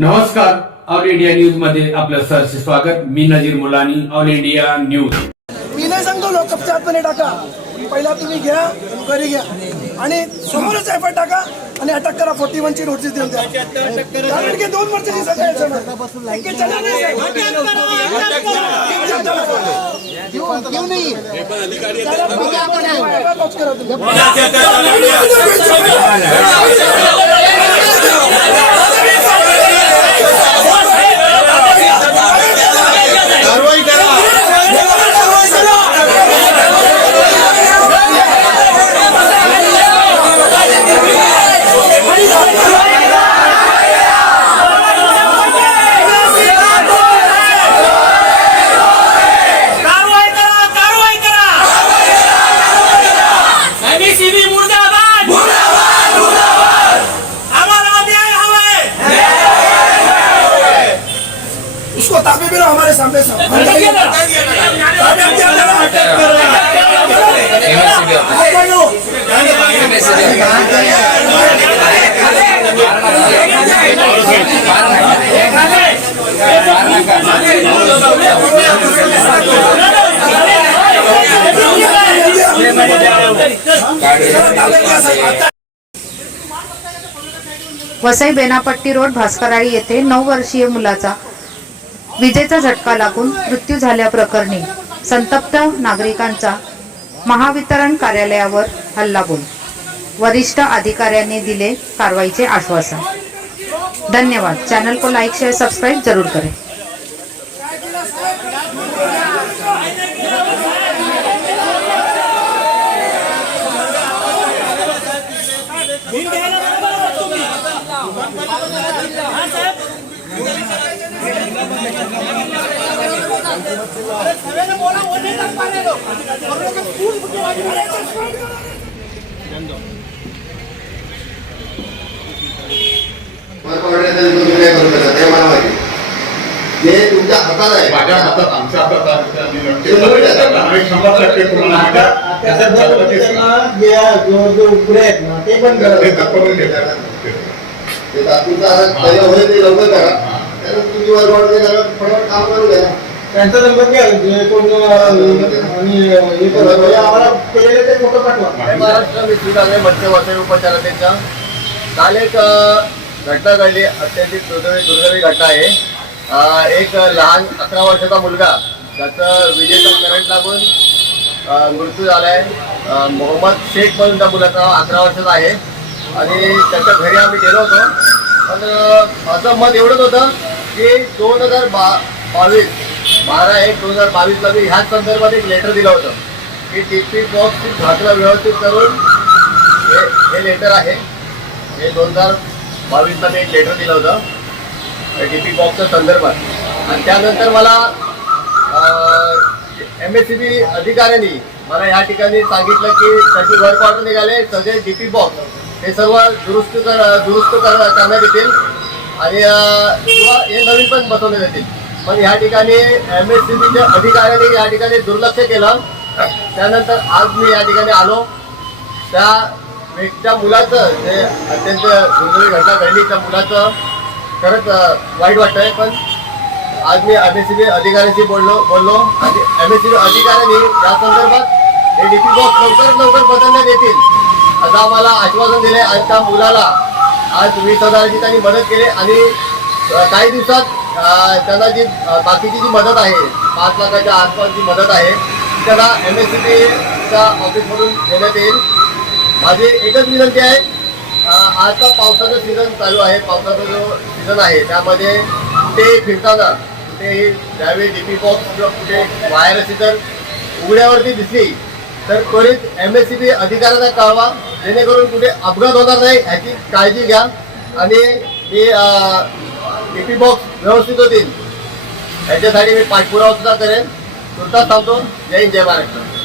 नमस्कार. All India न्यूजमध्ये आपलं सहर्ष स्वागत. मी Najeer Mulani all India news. मी नाही सांगतो लोकपच्या आतमध्ये टाका. पहिला तुम्ही घ्या घरी घ्या. आणि समोरच एफआय टाका आणि अटक करा. फोर्टी वन ची नोटीस देऊन द्या. कारण की दोन वर्षाची सजा आहे नाही नाही. करा. तुम्ही. वसई बेनापट्टी रोड भास्कराळी येथे नऊ वर्षीय मुलाचा विजेचा झटका लागून मृत्यू झाल्याप्रकरणी संतप्त नागरिकांचा महावितरण कार्यालयावर हल्लाबोल. वरिष्ठ अधिकाऱ्यांनी दिले कारवाईचे आश्वासन. धन्यवाद. चॅनल को लाईक शेयर सबस्क्राईब जरूर करें मला कळण्याचं तुम्ही काय करू शकता ते मला माहिती जे तुमच्या हातात आहे माझ्या हातात आमच्या हातात आहे, आम्ही लढते. ते शंभर टक्के झालं ते तात्पुरतं पहिलं होईल ते लवकर करा. त्यानंतर तुम्ही करा फटाफट काम करू द्या. त्यांचा नंबर घ्या जे कोण आणि हे करा. म्हणजे आम्हाला केलेले ते फोटो पाठवा. महाराष्ट्र मिश्रित आहे मत्स्य उपचार उपचाराच्या काल एक घटना घडली अत्यंत दुर्दैवी दुर्दैवी घटना आहे. एक लहान अकरा वर्षाचा मुलगा त्याचं विजेचा करंट लागून मृत्यू झाला आहे मोहम्मद शेख म्हणून त्या मुलाचा अकरा वर्षाचा आहे. आणि त्याच्या घरी आम्ही गेलो होतो. पण माझं मत एवढंच होतं की दोन हजार बा बावीस बारा एक दोन हजार बावीसला मी ह्याच संदर्भात एक लेटर दिलं होतं. की टीपी बॉक्सची झाकणं व्यवस्थित करून हे हे लेटर आहे. हे दोन हजार बावीसला मी एक लेटर दिलं होतं. टीपी बॉक्सच्या संदर्भात. आणि त्यानंतर मला एम एस सी बी अधिकाऱ्यांनी मला या ठिकाणी सांगितलं की त्याची वर्क ऑर्डर निघाले सगळे डी पी बॉक्स हे सर्व दुरुस्त कर दुरुस्त कर करण्यात येतील. आणि किंवा हे नवीन पण बसवले जातील पण या ठिकाणी एम एस सी बीच्या अधिकाऱ्यांनी या ठिकाणी दुर्लक्ष केलं. त्यानंतर आज मी या ठिकाणी आलो. त्या त्या मुलाचं जे अत्यंत दुर्दैवी घटना घडली त्या मुलाचं खरंच वाईट वाटत आहे पण आज मी एम एस सी बी अधिकाऱ्यांशी बोललो बोललो. आणि एम एस सी बी अधिकाऱ्यांनी या संदर्भात हे डीपी बॉक्स लवकर लवकर बदलण्यात येतील असं आम्हाला आश्वासन दिले आणि त्या मुलाला आज वीस हजाराची त्यांनी मदत केली. आणि काही दिवसात त्यांना जी बाकीची जी मदत आहे पाच लाखाच्या आसपास जी मदत आहे ती त्याला एम एस सी बीच्या ऑफिसमधून देण्यात येईल. माझी एकच विनंती आहे अं, आता पावसाचं सीझन चालू आहे पावसाचा जो सीझन आहे त्यामध्ये कुठे फिरताना कुठेही ज्यावेळी डीपी बॉक्स किंवा कुठे वायर असेल तर उघड्यावरती दिसली तर त्वरित एम एस सी बी अधिकाऱ्यांना कळवा जेणेकरून कुठे अपघात होणार नाही ह्याची काळजी घ्या. आणि मी डीपी बॉक्स व्यवस्थित होतील याच्यासाठी मी पाठपुरावा सुद्धा करेन तुर्तास थांबतो जय हिंद जय महाराष्ट्र